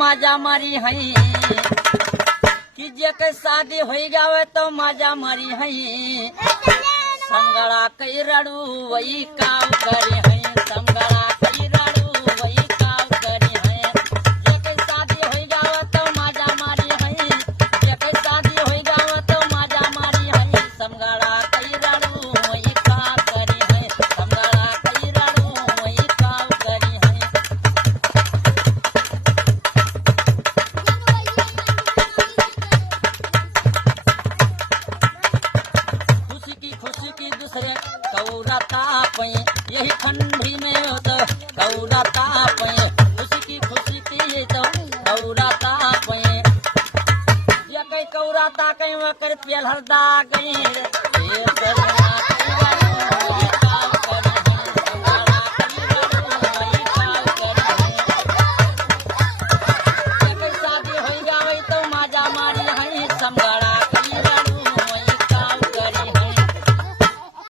माजा मारी हई कि जे के शादी हो जावे तो माजा मारी हई संगड़ा कई रड़ू वही काम करी हई संगड़ा कई रड़ू वही काम करी हई जे के शादी हो जावे तो माजा मारी हई जे के शादी हो जावे तो माजा मारी हई संगड़ा कई रड़ू वही काम करी हई संगड़ा कई रड़ू वही काम करी हई खुशी की दूसरे कौरा ताप यही ठंडी में हो तो कौरा ताप खुशी की तो कौरा ताप ये कई कौरा ताक वकर पेल हरदा गई